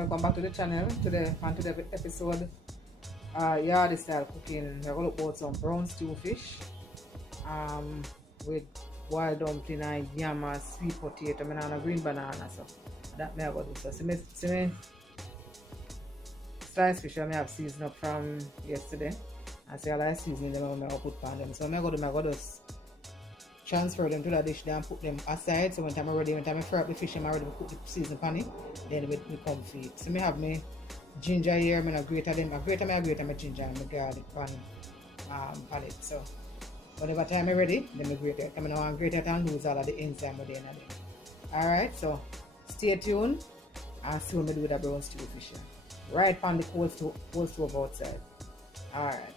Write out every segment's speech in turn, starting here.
welcome back to the channel. Today on today's episode, yard style cooking. We're gonna put some brown stew fish, with wild dumpling and yam and sweet potato, and a green banana. So that me I go do. So see me sliced fish I may have seasoned up from yesterday. And see all I seasoning them I put on them. So I go just transfer them to the dish and put them aside. So when I'm ready, when I fry up the fish, I'm ready to put the season on it. Then we come feed. So I have my ginger here. I'm gonna grate them. I grate my ginger and my garlic on it. So whenever time I'm ready, then I grate it. I'm gonna grate it and lose all of the enzyme within it. Alright, so stay tuned and see what I do with the brown stew fish here. Right on the cold stove outside. Alright.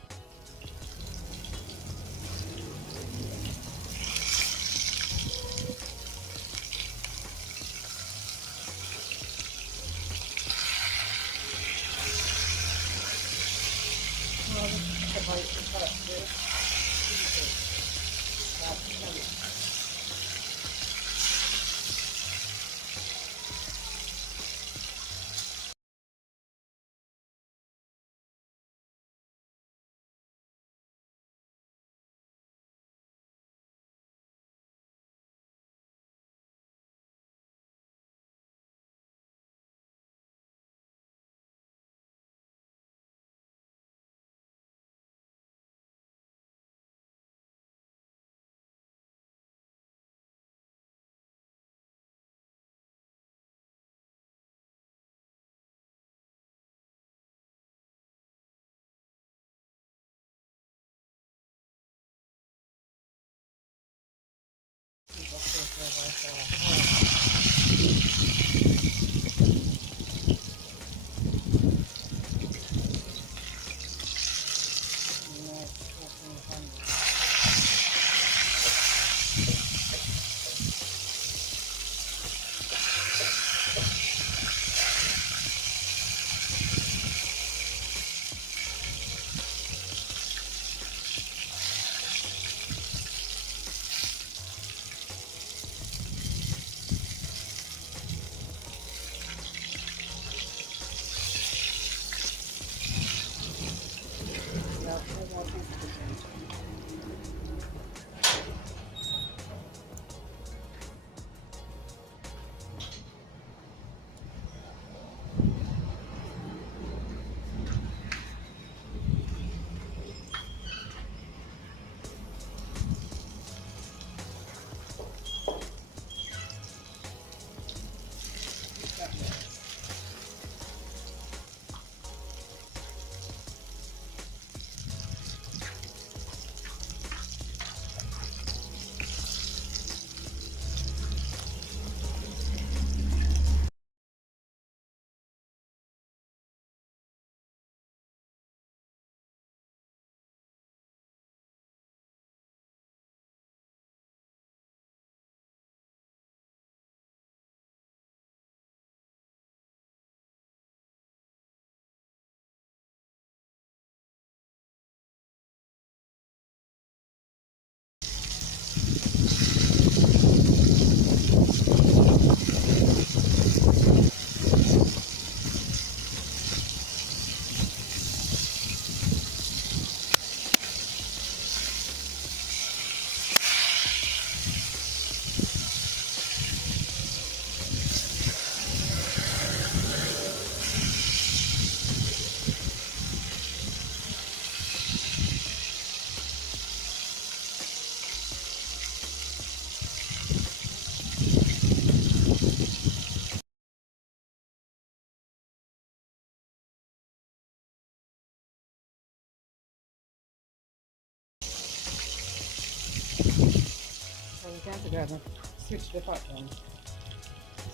So we can together switch the pot on.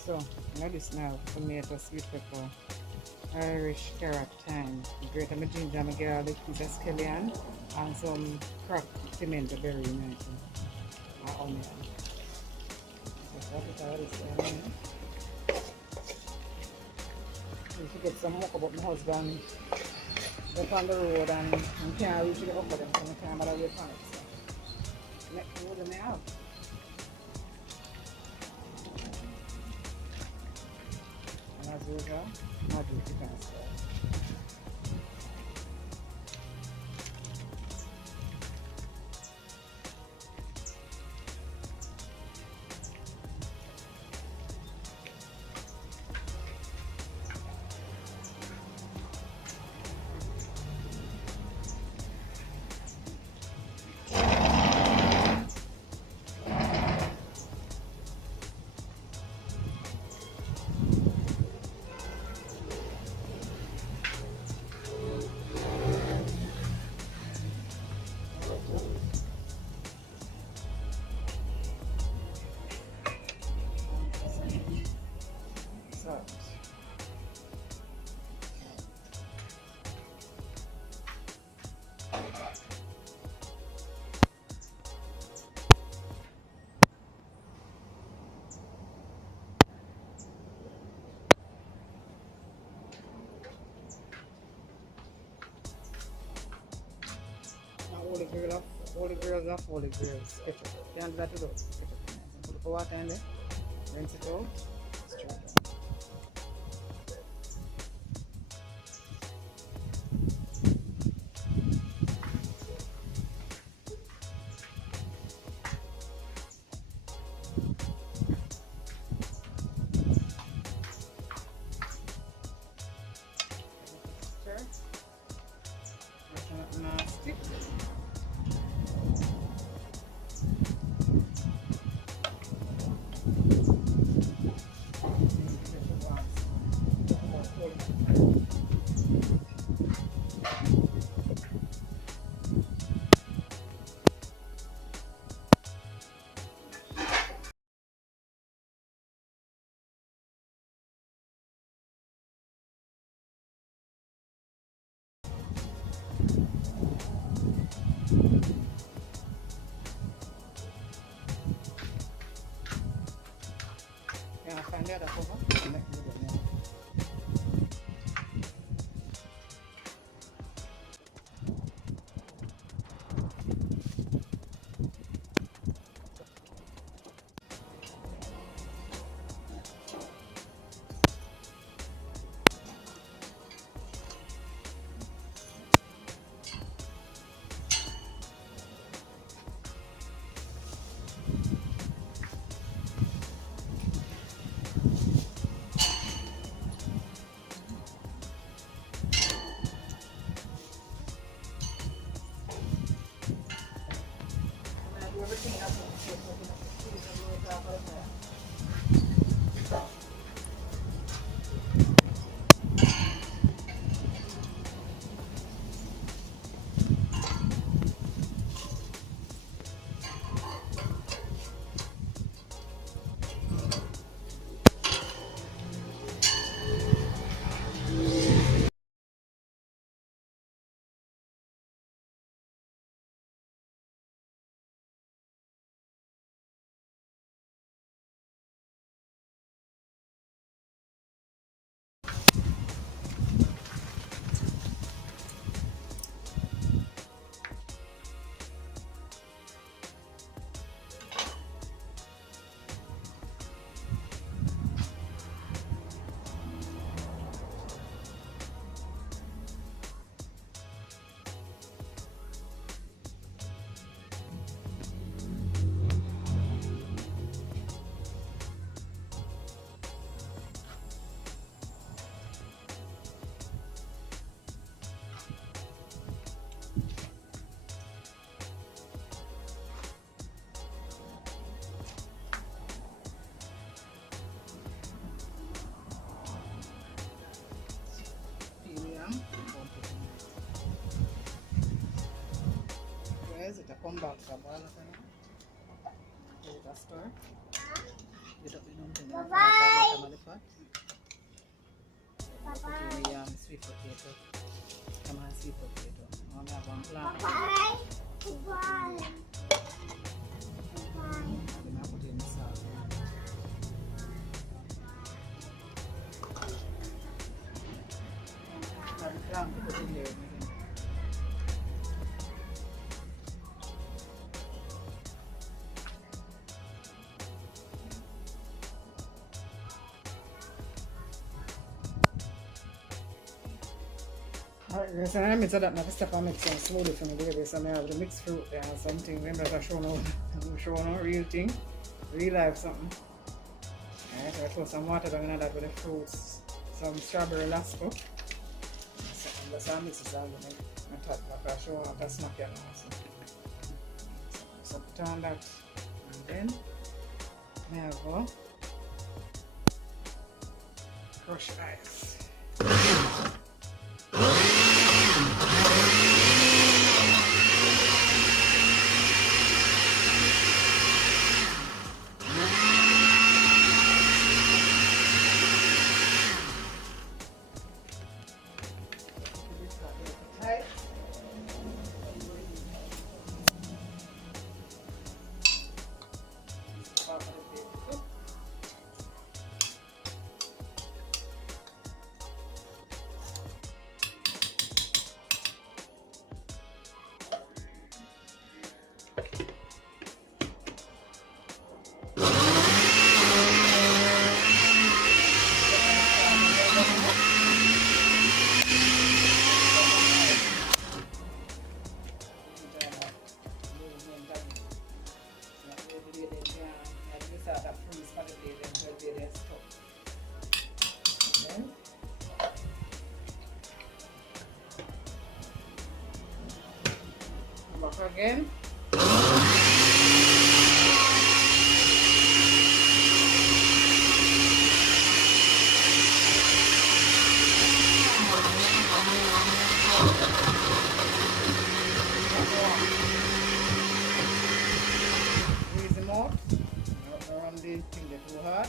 So now this now tomato, sweet pepper, Irish carrot, thyme, grate my ginger, my garlic, piece of scallion, and some cracked pimento berry in it, and onion. So that is all this onion. If you get some more about my husband, they're on the road and can't reach the upper them, so I can't bother wait for it. So let's roll them out. And as usual, I'll do it fast. Holy grail of holy grails. Can't do that without ketchup. Put the water in there, rinse it out, stir it out. Stir. It's not nasty. Can I find the other cover? Everything else come back to boil up again. Give it a stir. Get up the dumpling and bottom of the pot. Put in the sweet potato. Come on, sweet potato. Now I have one plant. And then I put in the salt. Now the plant put in there. Alright guys, and I mix that up, step and mix some slowly for me baby. So I have the mixed fruit there and something then that I show no real thing. Real life something. Alright, so I put some water down in that with the fruits. Some strawberry lasco. That's how I mix this out with my top like I show off that snack here now. So put on that and then I have crushed ice. Back again. Squeeze them out. Not around the thing get too hard.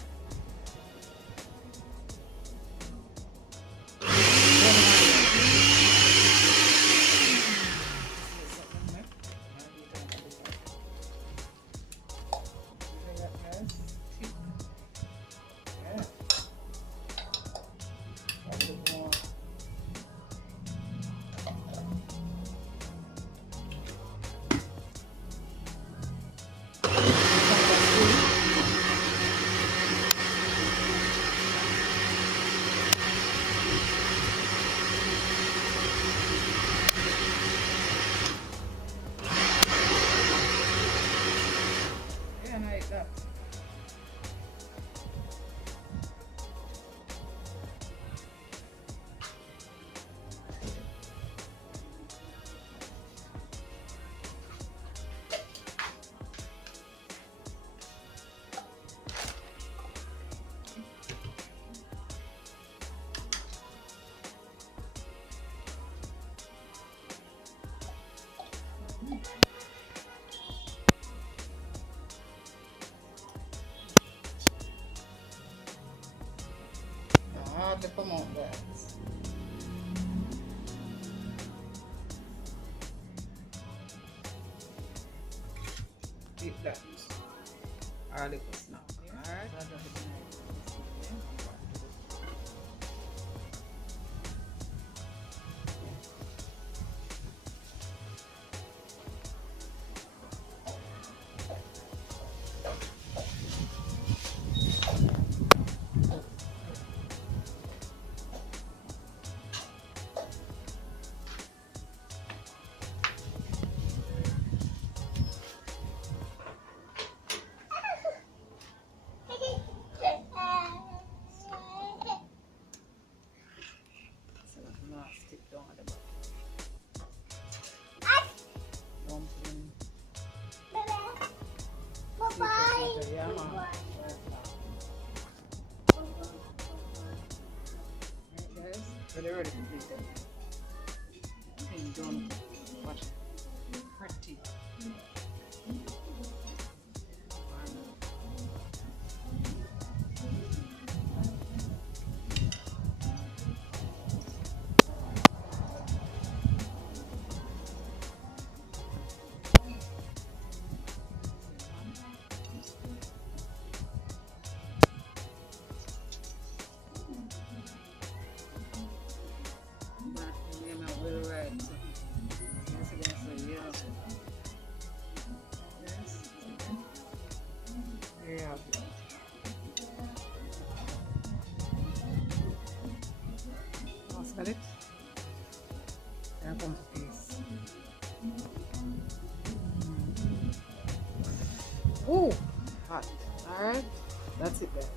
To promote that. Keep that. Alright, now. Alright. So they're already completed. Okay, you don't watch it. Pretty. Smell it? Ooh, hot. Alright, that's it guys.